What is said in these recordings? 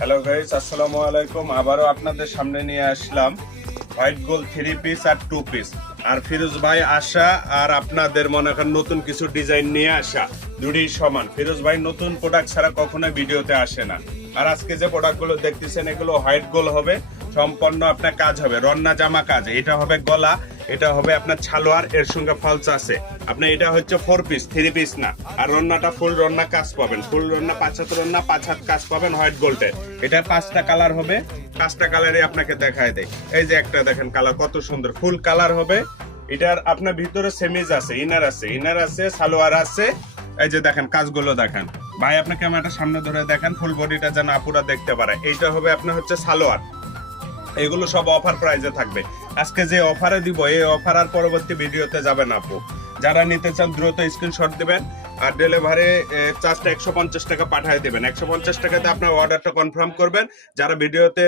Hello guys, আসসালামু আলাইকুম। আবারও আপনাদের সামনে নিয়ে আসলাম হোয়াইট গোল্ড 3 পিস আর 2 পিস। আর ফিরোজ ভাই আসা আর আপনাদের মনে করেন নতুন কিছু ডিজাইন নিয়ে আসা, দুটোই সমান। ফিরোজ ভাই নতুন প্রোডাক্ট ছাড়া কখনো ভিডিওতে আসে না। আর আজকে যে প্রোডাক্টগুলো দেখতেছেন এগুলো হোয়াইট গোল্ড হবে, সম্পূর্ণ আপনার কাজ হবে রন্না জামা কাজ। এটা হবে গলা, এটা হবে আপনার ছালোয়ার, এর সঙ্গে ফলস আছে। আপনার এটা হচ্ছে 4 পিস, 3 পিস না। আর রন্নাটা ফুল রন্না কাজ পাবেন, ফুল রন্না 5 হাত রন্না 5 হাত কাজ পাবেন হোয়াইট গোল্ডের। এটা 5টা কালার হবে, 5টা কালারে আপনাকে দেখায় দেয়। এই যে একটা দেখেন কালার কত সুন্দর, ফুল কালার হবে। এটার আপনার ভিতরে সেমিজ আছে, ইনার আছে, সালোয়ার আছে। এই যে দেখেন কাজগুলো দেখেন ভাই, আপনি ক্যামেরাটা সামনে ধরে দেখেন, ফুল বডিটা যেন আপুরা দেখতে পারে। এইটা হবে আপনার হচ্ছে সালোয়ার। এগুলো সব অফার প্রাইজে থাকবে। আজকে যে অফারে দিব এই অফার আর পরবর্তী ভিডিওতে যাবে না আপু। যারা নিতে চান দ্রুত স্ক্রিনশট দিবেন আর ডেলিভারি চার্জটা 150 টাকা পাঠিয়ে দেবেন। 150 টাকাতে আপনার অর্ডারটা কনফার্ম করবেন। যারা ভিডিওতে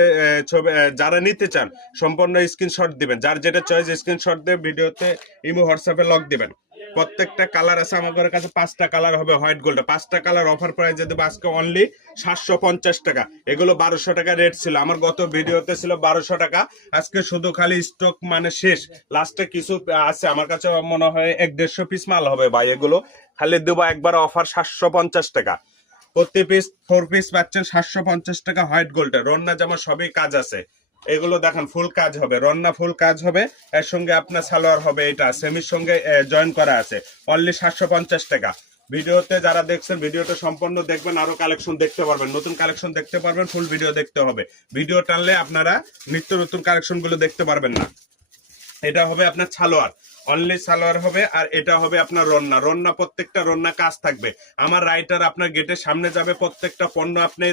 ছবি যারা নিতে চান সম্পূর্ণ স্ক্রিনশট দিবেন, যার যেটা চয়েস স্ক্রিনশট দিয়ে ভিডিওতে ইমো হোয়াটসঅ্যাপে লক দিবেন। প্রত্যেকটা কালার আছে আমার কাছে, 5টা কালার হবে হোয়াইট গোল্ড। 5টা কালার অফার প্রাইসে দেবো আজকে অনলি 750 টাকা। এগুলো 1200 টাকা রেট ছিল, আমার গত ভিডিওতে ছিল 1200 টাকা। আজকে শুধু খালি স্টক মানে শেষ, লাস্টে কিছু আছে আমার কাছে, মনে হয় 150 পিস মাল হবে ভাই। এগুলো খালি দেবো একবার অফার 750 টাকা। প্রতি পিস 4 পিস পাচ্ছেন 750 টাকা হোয়াইট গোল্ডের। রন্না জামা সবই কাজ আছে। এগুলো দেখেন ফুল কাজ হবে, রন্না ফুল কাজ হবে। এর সঙ্গে আপনার সালোয়ার হবে, এটা সেমির সঙ্গে জয়েন করা আছে। অনলি 750 টাকা। ভিডিওতে যারা দেখছেন ভিডিওটা সম্পূর্ণ দেখবেন, আরো কালেকশন দেখতে পারবেন, নতুন কালেকশন দেখতে পারবেন। ফুল ভিডিও দেখতে হবে, ভিডিও টানলে আপনারা নিত্য নতুন কালেকশন গুলো দেখতে পারবেন না। এটা হবে আপনার সালোয়ার, অনলি সালোয়ার হবে। আর এটা হবে আপনার রন্না, প্রত্যেকটা রন্না কাজ থাকবে। আমার রাইটার আপনার গেটের সামনে যাবে, প্রত্যেকটা পণ্য আপনি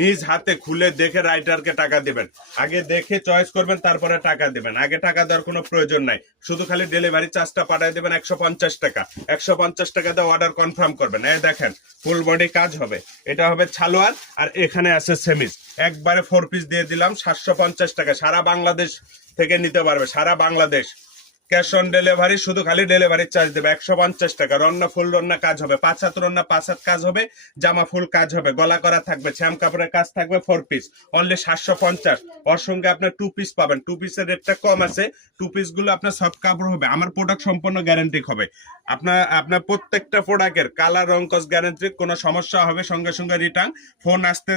নিজ হাতে খুলে দেখে রাইটারকে টাকা দিবেন। আগে দেখে চয়েস করবেন, তারপরে টাকা দিবেন। আগে টাকা দেওয়ার কোনো প্রয়োজন নাই, শুধু খালি ডেলিভারি চার্জটা পাঠিয়ে দেবেন 150 টাকা। 150 টাকা দিয়ে অর্ডার কনফার্ম করবেন। এই দেখেন ফুল বডি কাজ হবে, এটা হবে সালোয়ার। আর এখানে আছে সেমিজ, একবারে 4 পিস দিয়ে দিলাম 750 টাকা। সারা বাংলাদেশ থেকে নিতে পারবে, সারা বাংলাদেশ। ক্যাশ অন ডেলিভারি, শুধু খালি ডেলিভারি চার্জ দেবে 150 টাকা। রন্না ফুল রন্না কাজ হবে, 5 হাত রন্না 5 হাত কাজ হবে, জামা ফুল কাজ হবে, গলা করা থাকবে, শ্যাম কাপড়ের কাজ থাকবে। 4 পিস অনলি 750। ওর সঙ্গে আপনার 2 পিস পাবেন, 2 পিসের রেটটা কম আছে। 2 পিস গুলো আপনার সফট কাপড় হবে, আমার প্রোডাক্ট সম্পূর্ণ গ্যারান্টি হবে। আপনার প্রত্যেকটা প্রোডাক্টের কালার রং কস গ্যারান্টি, কোনো সমস্যা হবে সঙ্গে সঙ্গে রিটার্ন। ফোন আসতে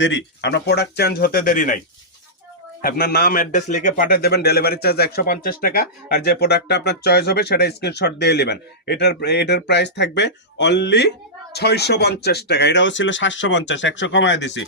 দেরি, আপনার প্রোডাক্ট চেঞ্জ হতে দেরি নাই। আপনার নাম অ্যাড্রেস লিখে পাঠিয়ে দেবেন, ডেলিভারি চার্জ 150 টাকা। আর যে প্রোডাক্টটা আপনার চয়েস হবে সেটা স্ক্রিনশট দিয়ে নেবেন। এটার প্রাইস থাকবে অনলি 650 টাকা। এটাও ছিল 750, 100 কমায় দিছি।